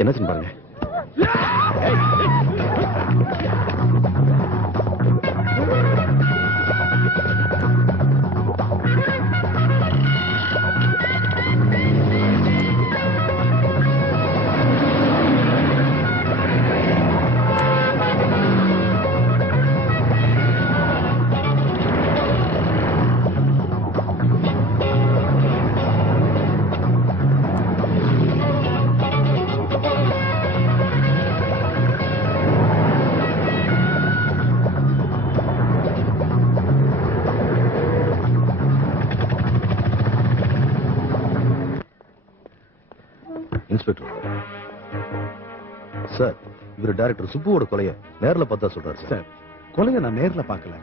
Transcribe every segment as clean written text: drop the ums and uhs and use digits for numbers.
என்ன செய்ய பாருங்க. சார், இவர் டைரக்டர் சுப்புவோட கொலைய நேர்ல பார்த்தா சொல்றாரு சார். கொலையை நான் நேர்ல பார்க்கல,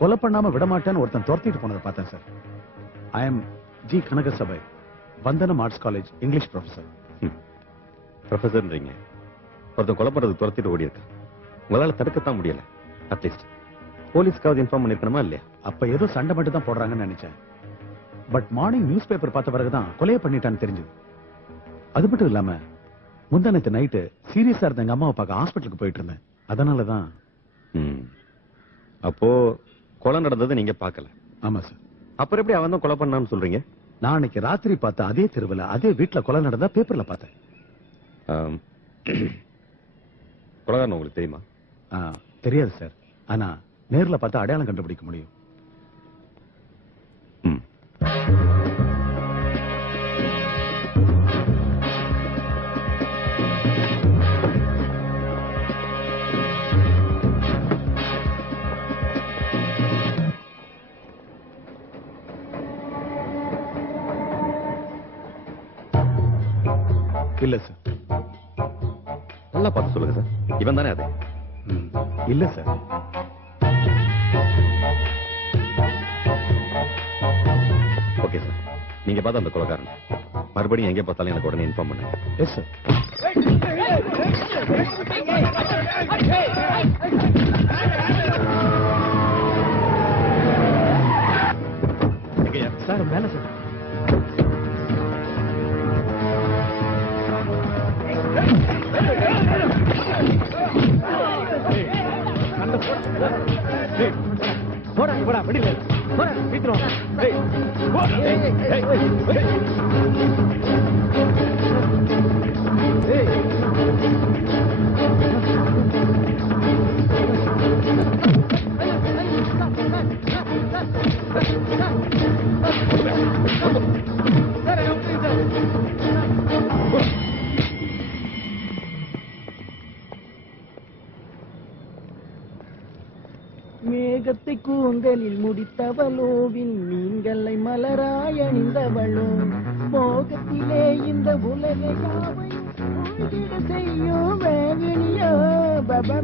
கொலை பண்ணாம விடமாட்டேன்னு ஒருத்தன் துரத்திட்டு போனதை பார்த்தேன் சார். I am G Kanakasabai, Vandanam arts college English professor. ப்ரொஃபசர்ன்றீங்க, ஒருத்தன் கொலை பண்றது துரத்திட்டு ஓடி இருக்கா, உங்களால தடுக்கத்தான் முடியல. அட்லீஸ்ட் போலீஸ்க்காவது இன்ஃபார்ம் பண்ணிருக்கணுமா இல்லையா? அப்ப ஏதோ சண்டை மட்டும் தான் போடுறாங்கன்னு நினைச்சேன். பட் மார்னிங் நியூஸ் பேப்பர் பார்த்த பிறகுதான் கொலையை பண்ணிட்டான்னு தெரிஞ்சது. அது மட்டும் இல்லாம முந்தானத்து நைட்டு சீரியஸா இருந்த எங்க அம்மாவை பார்க்க ஹாஸ்பிட்டலுக்கு போயிட்டு இருந்தேன். அதனாலதான். அப்போ கொலை நடந்தது நீங்க பார்க்கல? ஆமா சார். அப்புறம் எப்படி அவன் தான் கொலை பண்ணான்னு சொல்றீங்க? நான் அன்னைக்கு ராத்திரி பார்த்த அதே தெருவில் அதே வீட்டுல கொலை நடந்தா பேப்பர்ல பார்த்தேன். கொலைகாரன் உங்களுக்கு தெரியுமா? தெரியாது சார், ஆனா நேர்ல பார்த்தா அடையாளம் கண்டுபிடிக்க முடியும். இல்ல சார். நல்லா பார்த்து சொல்லுங்க சார், இவன் தானே அது? இல்ல சார். ஓகே சார், நீங்க பார்த்த அந்த கொலைகாரன் மறுபடியும் எங்க பார்த்தாலும் எனக்கு உடனே இன்ஃபார்ம் பண்ணுங்க. Yes sir. சார் மேல சார். போடா போடா வெளியில போடா சீக்கிரம். மேகத்தை கூந்தலில் முடித்தவளோவின் மீன்களை மலராய் அணிந்தவளோ மோகத்திலே இந்த உலகை யாவையும் செய்யும் வேகினியோ. பப